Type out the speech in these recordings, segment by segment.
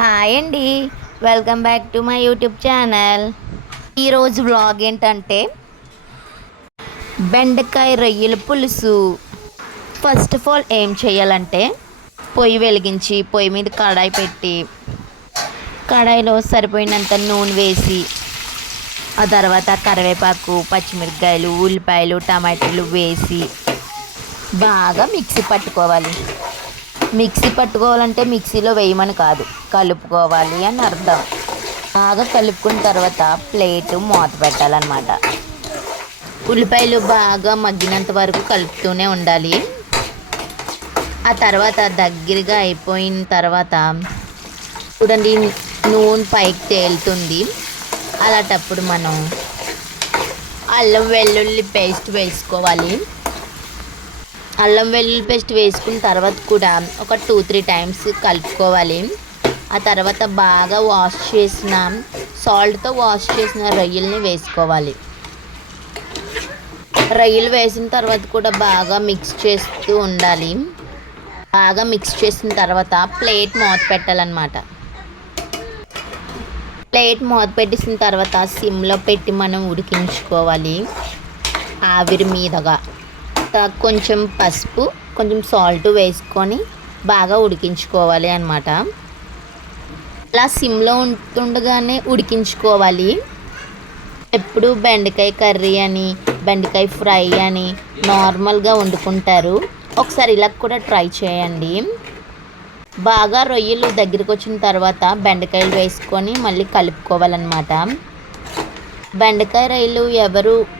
Hi అండి. Welcome back to my YouTube channel ఈరోజు vlog ఏంటంటే బెండకాయ రొయ్యల పులుసు. ఫస్ట్ ఆఫ్ ఆల్ ఏం చేయాలంటే పొయ్యి వెలిగించి పొయ్యి మీద కడాయి పెట్టి కడాయిలో సరిపోయినంత నూనె వేసి ఆ తర్వాత కరివేపాకు పచ్చిమిరపకాయలు ఉల్లిపాయలు టమాటాలు వేసి బాగా మిక్సీ పట్టుకోవాలి. మిక్సీ పట్టుకోవాలంటే మిక్సీలో వేయమని కాదు. కలుపుకోవాలి అని అర్థం. బాగా కలుపుకున్న తర్వాత ప్లేట్ మూత పెట్టాలన్నమాట. ఉల్లిపాయలు బాగా మగ్గినంత వరకు కలుపుతూనే ఉండాలి. ఆ తర్వాత దగ్గరగా అయిపోయిన తర్వాత చూడండి నూనె పైకి తేలుతుంది. అలాంటప్పుడు మనం అల్లం వెల్లుల్లి పేస్ట్ వేసుకోవాలి. అల్లం వెల్లుల్లి పేస్ట్ వేసుకున్న తర్వాత కూడా ఒక టూ త్రీ టైమ్స్ కలుపుకోవాలి. ఆ తర్వాత బాగా వాష్ చేసిన సాల్ట్తో వాష్ చేసిన రొయ్యల్ని వేసుకోవాలి. రొయ్యలు వేసిన తర్వాత కూడా బాగా మిక్స్ చేస్తూ ఉండాలి. బాగా మిక్స్ చేసిన తర్వాత ప్లేట్ మూత పెట్టాలన్నమాట. ప్లేట్ మూత పెట్టేసిన తర్వాత సిమ్లో పెట్టి మనం ఉడికించుకోవాలి. ఆవిరి మీదగా. కొంచెం పసుపు కొంచెం సాల్ట్ వేసుకొని బాగా ఉడికించుకోవాలి అనమాట అలా సిమ్లో ఉంటుండగానే ఉడికించుకోవాలి. ఎప్పుడు బెండకాయ కర్రీ అని బెండకాయ ఫ్రై అని నార్మల్గా వండుకుంటారు. ఒకసారి ఇలా కూడా ట్రై చేయండి. బాగా రొయ్యలు దగ్గరికి వచ్చిన తర్వాత బెండకాయలు వేసుకొని మళ్ళీ కలుపుకోవాలన్నమాట. బెండకాయ రొయ్యలు ఎవరు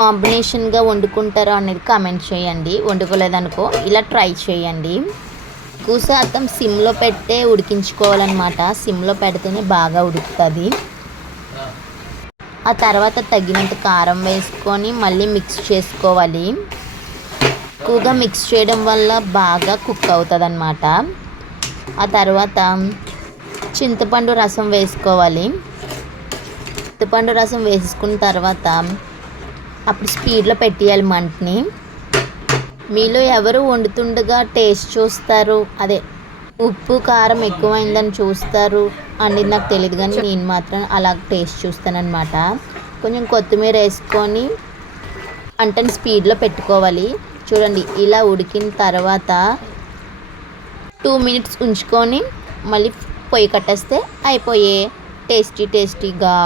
కాంబినేషన్గా వండుకుంటారో అనేది కామెంట్ చేయండి. వండుకోలేదనుకో ఇలా ట్రై చేయండి. ఎక్కువ శాతం సిమ్లో పెట్టే ఉడికించుకోవాలన్నమాట. సిమ్లో పెడితేనే బాగా ఉడుకుతుంది. ఆ తర్వాత తగినంత కారం వేసుకొని మళ్ళీ మిక్స్ చేసుకోవాలి. ఎక్కువగా మిక్స్ చేయడం వల్ల బాగా కుక్ అవుతుంది అనమాట ఆ తర్వాత చింతపండు రసం వేసుకోవాలి. చింతపండు రసం వేసుకున్న తర్వాత అప్పుడు స్పీడ్లో పెట్టేయాలి మంటని. మీలో ఎవరు వండుతుండగా టేస్ట్ చూస్తారు? అదే ఉప్పు కారం ఎక్కువైందని చూస్తారు. అనేది నాకు తెలియదు కానీ నేను మాత్రం అలా టేస్ట్ చూస్తానమాట కొంచెం కొత్తిమీర వేసుకొని అంటే స్పీడ్లో పెట్టుకోవాలి. చూడండి ఇలా ఉడికిన తర్వాత టూ మినిట్స్ ఉంచుకొని మళ్ళీ పొయ్యి కట్టేస్తే అయిపోయే. టేస్టీ టేస్టీగా.